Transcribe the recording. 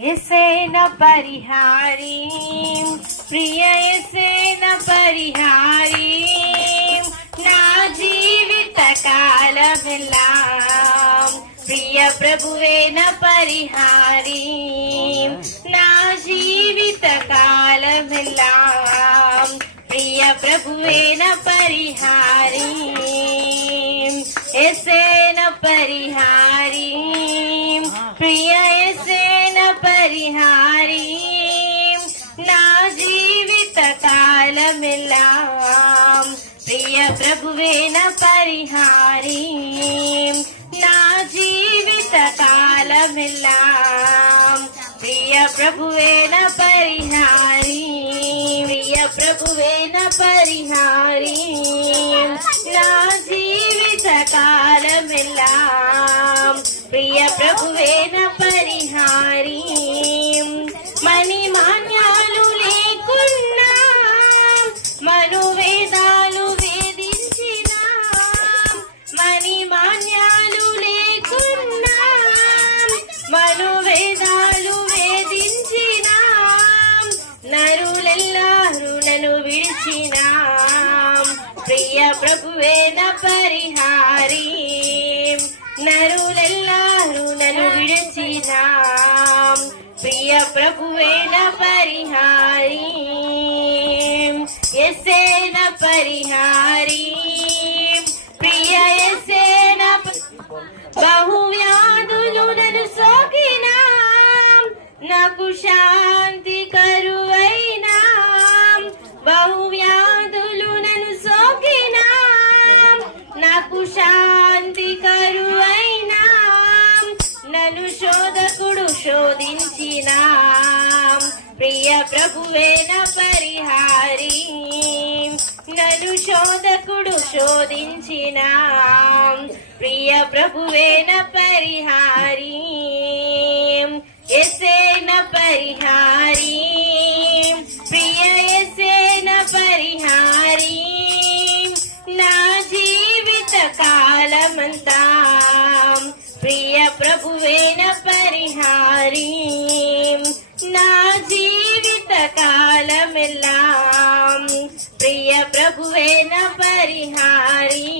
ఎసేన పరిహారీ ప్రియ ఎసేన పరిహారీ నా జీవిత కాలమెల్లాం ప్రియ ప్రభువేన పరిహారీ నా జీవిత కాలమెల్లాం ప్రియ ప్రభువేన పరిహారీ ఎసేన పరిహారీ ప్రియ ఎసేన పరిహారీ నా జీవిత కాలమెల్లాం ప్రియ ప్రభువేన పరిహారీ నా జీవిత కాలమెల్లాం ప్రియ ప్రభువేన పరిహారీ ప్రియ ప్రభువేన పరిహారీ నా జీవిత కాలమెల్లాం ప్రియ ప్రభువేన పరిహారీ మణిమాన్యాలు లేకున్నా మనోవేదాలు వేదించిన మణిమాన్యాలు లేకున్నా మనోవేదాలు వేదించిన నరులెల్లారు నన్ను విడిచిన ప్రియ ప్రభువేన పరిహారీ నరులెల్లారు నన్ను విడిచిన ప్రియ ప్రభువేన పరిహారీ ఎసేన పరిహారీ ప్రియ ఎసేన బహువ్యాధులు నన్ను సోకినా నాకు శాంతి కరువైనా బహువ్యాధులు నన్ను సోకినా నాకు శాంతి కరువైనా నన్ను శోధకుడు శోధించిన ప్రియ ప్రభువేన పరిహారీ నన్ను శోధకుడు శోధించిన ప్రియ ప్రభువేన పరిహారీ ఎసేన పరిహారీ ప్రియ ఎసేన పరిహారీ నా జీవిత కాలమంతా ప్రియ ప్రభువేన పరిహారీ నా జీవిత కాలమెల్లాం ప్రియ ప్రభువేన పరిహారీ